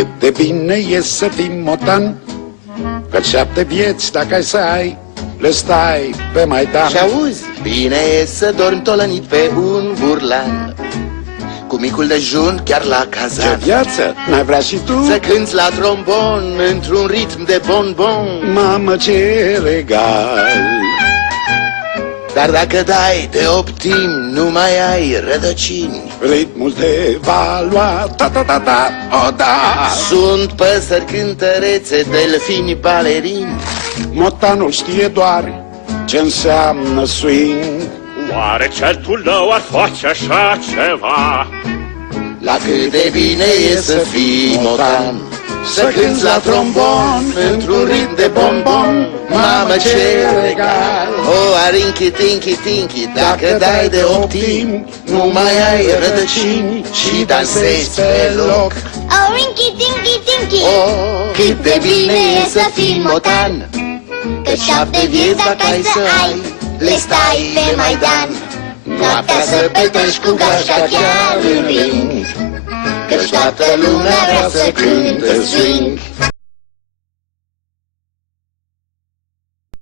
Cât de bine e să fii motan, că 7 vieți dacă ai să ai, le stai pe Maidan. Și auzi, bine e să dormi tolănit pe un burlan, cu micul dejun chiar la Ce cazan. viață, n-ai vrea și tu? Să cânți la trombon într-un ritm de bonbon. Mamă, ce regal! Dar dacă dai de optim, nu mai ai rădăcini. Ritmul te va lua, ta-ta-ta-ta, o da! Sunt păsări cântărețe, delfini balerini. Motanul știe doar ce înseamnă swing. Oare certul tău ar face așa ceva? La cât de bine e să fii motan, să cânți la trombon într-un ritm de bonbon. Mamă, ce regal! O, arinchi, tinchi, tinchi, dacă dai de optim, nu mai ai rădăcini și dansezi pe loc. Oh, rinky dinky dinky. Oh, cât de bine e să fii motan, Că 7 vieți dacă ai să ai, le stai pe Maidan. Noaptea să petreci cu gașca chiar în ring, Căci toată lumea vrea să cânte swing.